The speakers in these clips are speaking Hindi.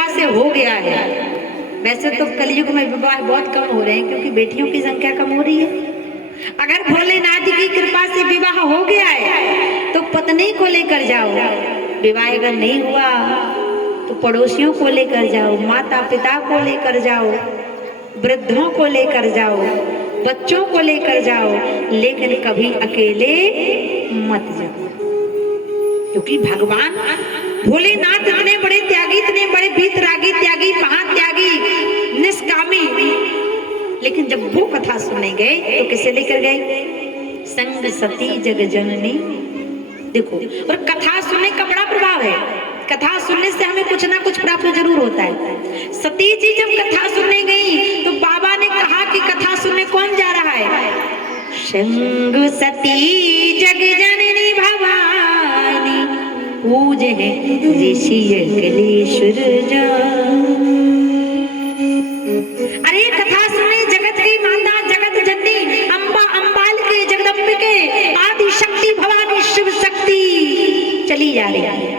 कृपा से हो गया है। वैसे तो कलयुग में विवाह बहुत कम हो रहे हैं क्योंकि बेटियों की संख्या कम हो रही है। अगर भोलेनाथ की कृपा से विवाह हो गया है तो पत्नी को लेकर जाओ, विवाह अगर नहीं हुआ तो पड़ोसियों को लेकर जाओ, माता पिता को लेकर जाओ, वृद्धों को लेकर जाओ, बच्चों को लेकर जाओ, लेकिन कभी अकेले मत जाओ। क्योंकि भगवान भोलेनाथ इतने बड़े त्यागी, इतने बड़े वीतरागी त्यागी, महात्यागी, निष्कामी, लेकिन जब वो कथा सुनने गए तो किसे लेकर गए? संग सती जग जननी। देखो, और कथा सुनने का बड़ा प्रभाव है। कथा सुनने से हमें कुछ ना कुछ प्राप्त जरूर होता है। सती जी जब कथा सुनने गई तो बाबा ने कहा कि कथा सुनने कौन जा रहा है? संग सती जग जननी भवानी, पूज है ऋषि अखिलेश्वर जान। अरे कथा सुने जगत की माता, जगत जननी, अम्बा, अम्बालिके, जगदम्बिके, आदि शक्ति भवानी शिव शक्ति चली जा रही है।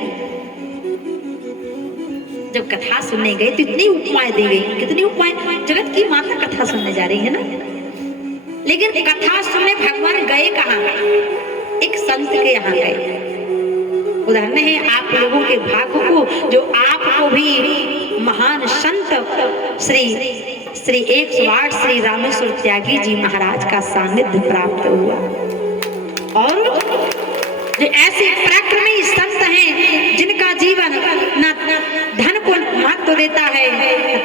जब कथा सुनने गए तो इतनी उपमाएं दी गई, कितनी उपमाएं। जगत की माता कथा सुनने जा रही है ना, लेकिन कथा सुनने भगवान गए कहाँ? एक संत के यहाँ गए। उदाहरण है आप लोगों के भाग्य को, जो आपको भी महान संत श्री 108 श्री रामेश्वर त्यागी जी महाराज का सानिध्य प्राप्त हुआ। और जो ऐसे पराक्रमी संत हैं जिनका जीवन न धन को महत्व देता है,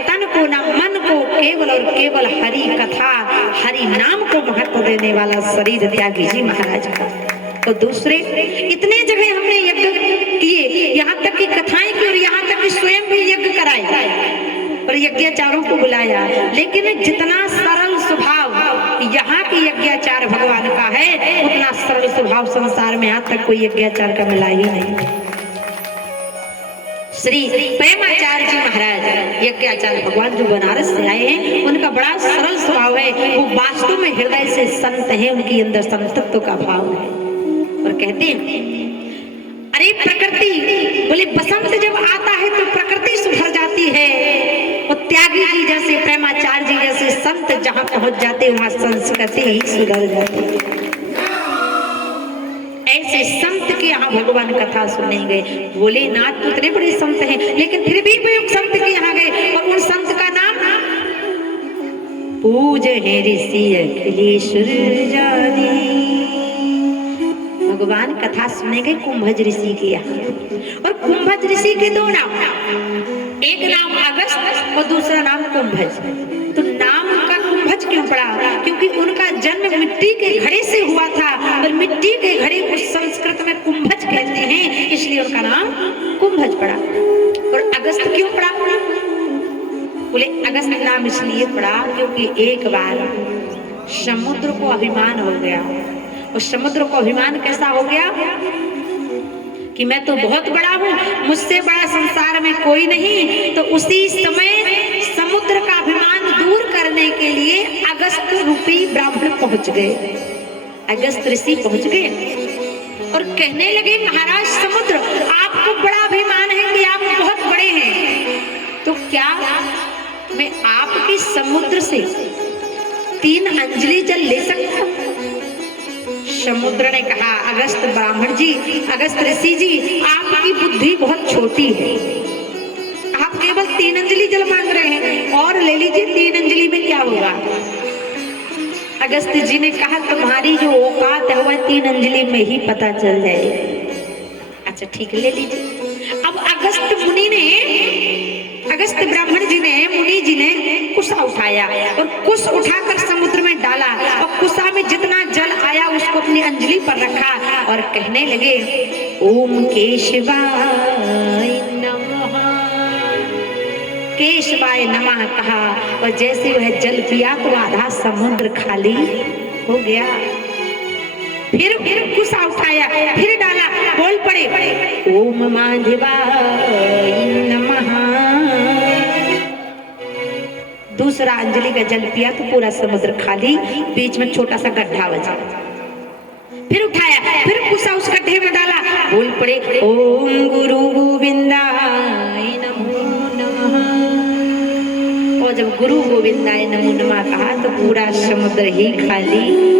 तन को न मन को, केवल और केवल हरि कथा, हरि नाम को महत्व देने वाला शरीर त्यागी जी महाराज का। तो दूसरे इतने जगह हमने यज्ञ किए, यहाँ तक की कथाएं की और यहाँ तक कि स्वयं भी यज्ञ कराए और यज्ञाचारों को बुलाया, लेकिन जितना सरल स्वभाव यहाँ की यज्ञाचार भगवान का है, उतना सरल स्वभाव संसार में आज तक कोई यज्ञाचार का मिला ही नहीं। श्री प्रेमाचार्य जी महाराज यज्ञाचार्य भगवान जो बनारस से आए हैं, उनका बड़ा सरल स्वभाव है। वो वास्तव में हृदय से संत है, उनके अंदर संतत्व का भाव है। और कहते हैं अरे प्रकृति, बोले बसंत जब आता है तो प्रकृति सुधर जाती है। और त्यागी जी जैसे, प्रेमाचार्य जी जैसे संत जहां पहुंच जाते वहां संस्कृति ही सुधर जाती है। ऐसे संत के यहाँ भगवान कथा सुनने गए। भोलेनाथ तो इतने बड़े संत हैं, लेकिन फिर भी वे संत के यहाँ गए और उन संत का नाम पूज है ऋषि अखिलेश्वर जानी। भगवान कथा सुनने गए कुंभज ऋषि के यहाँ, और कुंभज ऋषि के दो नाम, एक नाम अगस्त और दूसरा नाम कुंभज। तो नाम का कुंभज क्यों पड़ा? क्योंकि उनका जन्म मिट्टी के घड़े से हुआ था, और मिट्टी के घड़े को संस्कृत में कुंभज कहते हैं, इसलिए उनका नाम कुंभज पड़ा। और अगस्त क्यों पड़ा? बोले अगस्त नाम इसलिए पड़ा क्योंकि एक बार समुद्र को अभिमान हो गया। और समुद्र को अभिमान कैसा हो गया कि मैं तो बहुत बड़ा हूँ, मुझसे बड़ा संसार में कोई नहीं। तो उसी समय समुद्र का अभिमान दूर करने के लिए अगस्त रूपी ब्राह्मण पहुंच गए, अगस्त ऋषि पहुंच गए और कहने लगे महाराज समुद्र, आपको बड़ा अभिमान है कि आप बहुत बड़े हैं, तो क्या मैं आपकी समुद्र से 3 अंजलि जल ले सकता हूँ? समुद्र ने कहा अगस्त ब्राह्मण जी, अगस्त ऋषि जी, आपकी बुद्धि बहुत छोटी है, आप केवल 3 अंजलि जल मांग रहे हैं, और ले लीजिए 3 अंजलि में क्या होगा। अगस्त जी ने कहा तुम्हारी जो औकात है वह 3 अंजलि में ही पता चल जाएगी। अच्छा ठीक है, ले लीजिए। अब अगस्त ब्राह्मण जी ने, मुनि जी ने कुसा उठाया और कुश उठाकर समुद्र में डाला, और कुसा में जितना जल आया उसको अपनी अंजलि पर रखा और कहने लगे ओम केशवाय नमः, केशवाय नमः कहा, और जैसे वह जल पिया तो आधा समुद्र खाली हो गया। फिर कुसा उठाया, फिर डाला, बोल पड़े ओम माधवाय नमः। दूसरा अंजलि का जल पिया तो पूरा समुद्र खाली, बीच में छोटा सा गड्ढा बचा। फिर उठाया, फिर कुसा उस गड्ढे में डाला, बोल पड़े ओम गुरु गोविंदाय नमो नमः। जब गुरु गोविंदाय नमो नमः कहा तो पूरा समुद्र ही खाली